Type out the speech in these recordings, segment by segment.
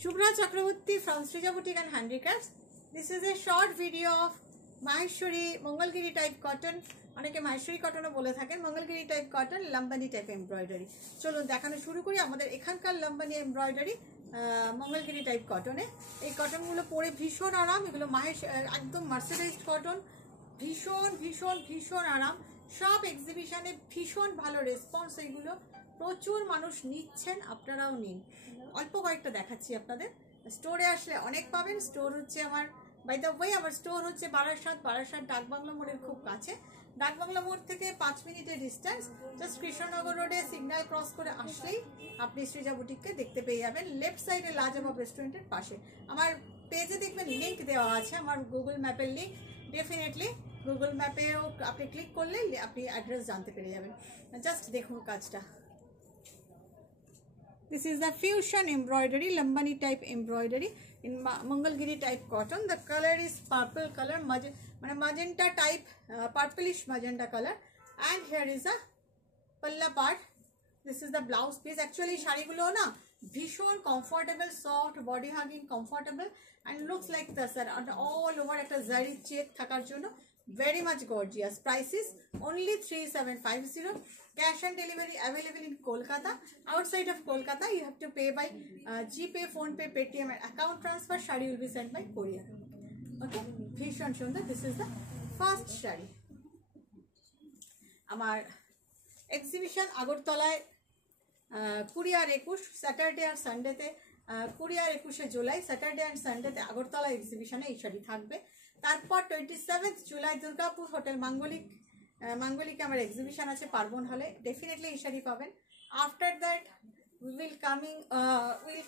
Shubhra Chakraborty from Srija Boutique and Handicrafts. This is a short video of Maheshwari Mangalgiri type cotton. অনেকে মাহেশ্বরী কটনও বলে থাকেন, Mangalagiri type cotton, Lambani type embroidery. চলুন দেখানো শুরু করি আমাদের এখানকার লাম্বানি এমব্রয়ডারি মঙ্গলগিরি টাইপ কটনে। এই কটনগুলো পরে ভীষণ আরাম, এগুলো একদম মার্সারাইজড কটন, ভীষণ ভীষণ ভীষণ আরাম। সব এক্সিবিশনে ভীষণ ভালো রেসপন্স, এইগুলো প্রচুর মানুষ নিচ্ছেন, আপনারাও নিন। অল্প কয়েকটা দেখাচ্ছি আপনাদের। স্টোরে আসলে অনেক পাবেন। স্টোর হচ্ছে আমার, বাই দ্য ওয়ে আমার স্টোর হচ্ছে বারাসাত ডাকবাংলা মোড়ের খুব কাছে। ডাকবাংলা মোড় থেকে 5 মিনিটের ডিস্টেন্স, জাস্ট কৃষ্ণনগর রোডে সিগন্যাল ক্রস করে আসলেই আপনি সৃজা বুটিককে দেখতে পেয়ে যাবেন, লেফট সাইডে লাজবাব রেস্টুরেন্টের পাশে। আমার পেজে দেখবেন লিঙ্ক দেওয়া আছে, আমার গুগল ম্যাপের লিঙ্ক। ডেফিনেটলি গুগল ম্যাপেও আপনি ক্লিক করলে আপনি অ্যাড্রেস জানতে পেরে যাবেন। জাস্ট দেখুন কাজটা। This is the fusion embroidery, Lambani type embroidery in Mangalgiri type cotton. The color is purple color, magenta type, purplish magenta color. And here is a palla part. This is the blouse piece. Actually, shari gulo na bhishon comfortable, soft, body hugging, comfortable, and looks like this and all over ekta zari check thakar jonno. Very much gorgeous. Prices only 3750. Cash on delivery available in Kolkata. Outside of Kolkata, you have to pay by GPay, PhonePe, Paytm, and account transfer. Shari will be sent by courier. Okay, Bhishon Shundar. This is the first shari. Amar exhibition Agartalaয় 20 R 21 Saturday R সানডেতে, 20 R 21 July Saturday আর সানডেতে আগরতলা এক্সিবিশনে এই শাড়ি থাকবে। তারপর 27 July Durgapur hotel মাঙ্গলিকে আমার exhibition আছে পার্বণ হলে, definitely এই শাড়ি পাবেন। After that will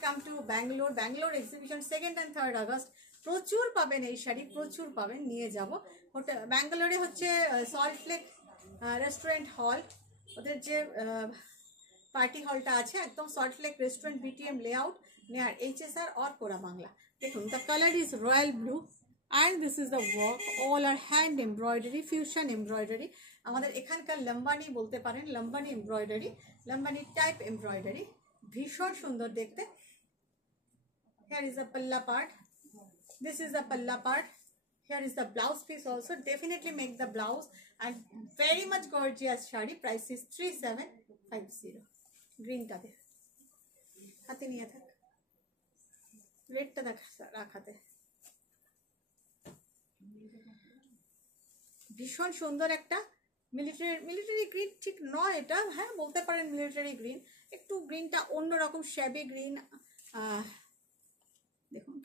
come to Bangalore exhibition 2nd and 3rd August. প্রচুর পাবেন এই শাড়ি, প্রচুর পাবেন, নিয়ে যাব। হোটেল ব্যাঙ্গালোরে হচ্ছে সল্ট লেক রেস্টুরেন্ট হল, ওদের যে পার্টি হলটা আছে একদম salt lake restaurant BTM layout near HSR or কোরাবাংলা। দেখুন, the colour is royal blue and this is the work, all are hand embroidery, fusion embroidery. আমাদের এখানকার লম্বানি বলতে পারেন, Lambani embroidery, Lambani type embroidery, ভীষণ সুন্দর দেখতে। Here is the palla part. This is the palla part. Here is the blouse piece also. Definitely make the blouse and very much gorgeous shari. Price is 3750. Green ta de hate niye thak, red ta রাখাতে। ভীষণ সুন্দর একটা military green ঠিক নয় এটা, হ্যাঁ বলতে পারেন মিলিটারি গ্রিন, একটু গ্রিনটা অন্যরকম, শ্যাবি গ্রিন। দেখুন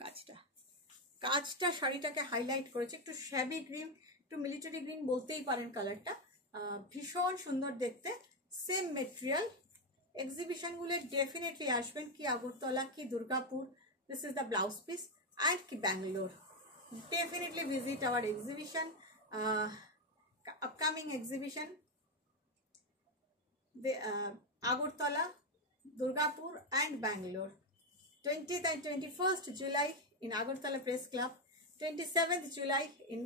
কাজটা শাড়িটাকে হাইলাইট করেছে, একটু শ্যাবি গ্রিন, একটু মিলিটারি গ্রিন বলতেই পারেন কালারটা। ভীষণ সুন্দর দেখতে, সেম মেটেরিয়াল। এক্সিবিশনগুলো ডেফিনেটলি আসবেন, কি আগরতলা কি Durgapur. This is the blouse piece and কি Bangalore. Definitely visit our exhibition, upcoming exhibition, the Agartala, Durgapur and Bangalore. 20th and 21st July in Agartala Press Club, 27th July in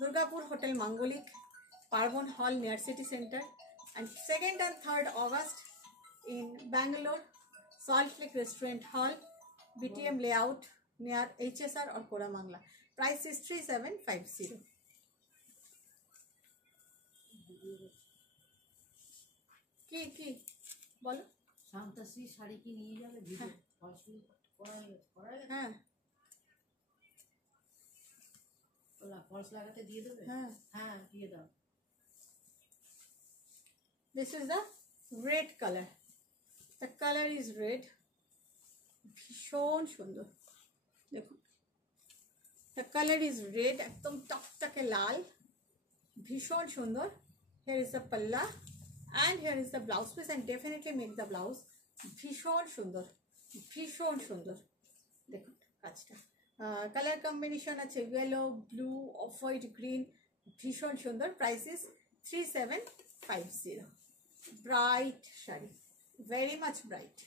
Durgapur Hotel Mangolik, Parvon Hall near City Center, and 2nd and 3rd August in Bangalore, Salt Lake Restaurant Hall, BTM layout near HSR or Koramangla. Price is 3750. কি বলো, শান্তাশ্রী শাড়ি কি নিয়ে যাবে? হ্যাঁ, false লাগাতে দিয়ে দেবে? হ্যাঁ দিয়ে দাও। This is the red color. The color is red. ভীষণ সুন্দর দেখুন, the color is red, একদম টকটকে লাল, ভীষণ সুন্দর। Here is the palla and here is the blouse piece, and definitely make the blouse. ভীষণ সুন্দর দেখুন কাজটা। কালার কম্বিনেশন আছে yellow, blue, off white, green, ভীষণ সুন্দর। Price is 3750। Bright sari, very much bright.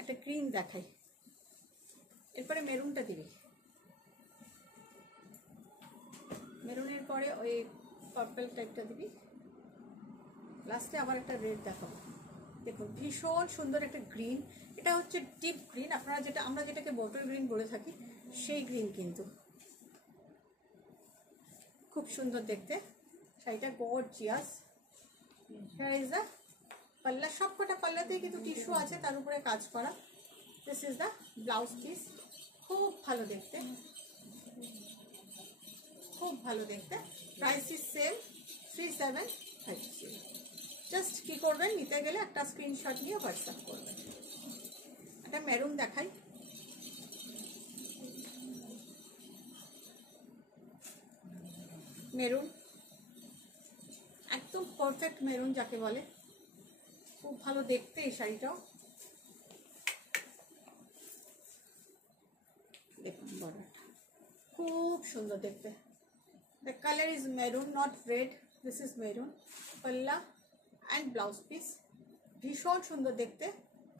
একটা গ্রিন দেখাই, এরপরে মেরুনটা দিবি, মেরুনের পরে ওই পার্পল টাইপটা দিবি, লাস্টে আবার একটা রেড দেখাবো। দেখুন ভীষণ সুন্দর একটা গ্রিন, এটা হচ্ছে ডিপ গ্রিন, আপনারা আমরা যেটাকে বটল গ্রিন বলে থাকি সেই গ্রিন কিন্তু খুব সুন্দর দেখতে শাড়িটা, গর্জিয়াস। হিয়ার ইজ দ্য পাল্লা, সবকটা পাল্লাতেই কিন্তু টিস্যু আছে, তার উপরে কাজ করা। This is the blouse piece, খুব ভালো দেখতে, খুব ভালো দেখতে। Price is same 3750। জাস্ট কি করবেন, নিতে গেলে একটা স্ক্রিনশট নিয়ে হোয়াটসঅ্যাপ করবেন। একটা মেরুন দেখাই, মেরুন একদম পারফেক্ট মেরুন যাকে বলে, খুব ভালো দেখতে এই শাড়িটাও। দেখুন বর্ডারটা খুব সুন্দর দেখতে। The colour is maroon, not red, this is maroon. পাল্লা অ্যান্ড ব্লাউজ পিস ভীষণ সুন্দর দেখতে।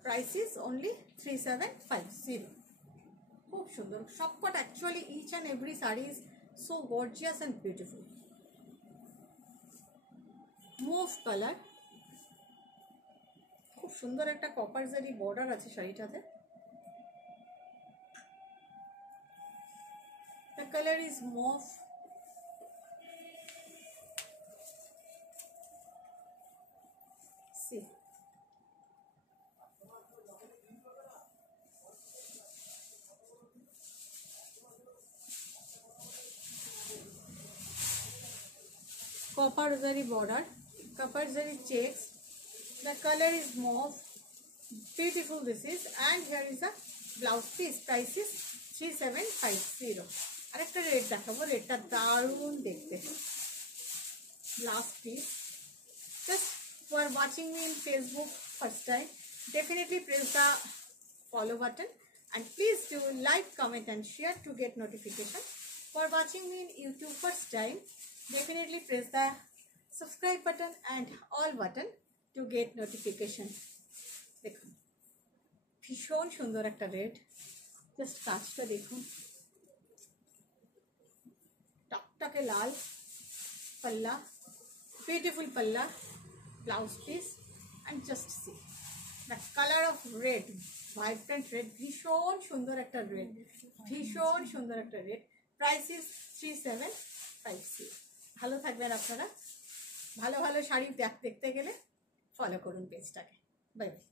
Price is only 3750। খুব সুন্দর সবকটা, actually each and every sari is so gorgeous and beautiful. Mauve colour, খুব সুন্দর একটা কপার জারি বর্ডার আছে শাড়িটাতে। The colour is mauve, see copper zari border, copper zari checks. The color is mauve, beautiful this is, and here is a blouse piece. Price is 3750. আরেকটা red দেখাবো, রেডটা দারুণ দেখতে। Last piece. Just for watching me in Facebook first time, definitely press the follow button and please do like, comment and share to get notification. For watching me in YouTube first time, definitely press the subscribe button and all button to get notification. দেখুন ভীষণ সুন্দর একটা red, just কাজটা দেখুন, টকটকে লাল পাল্লা, beautiful পাল্লা, blouse piece and just see the color of red, vibrant red, ভীষণ সুন্দর একটা রেড, ভীষণ সুন্দর একটা রেড। Price is 3750। ভালো থাকবেন আপনারা, ভালো ভালো শাড়ি দেখতে গেলে ফলো করুন পেজটাকে। Bye bye.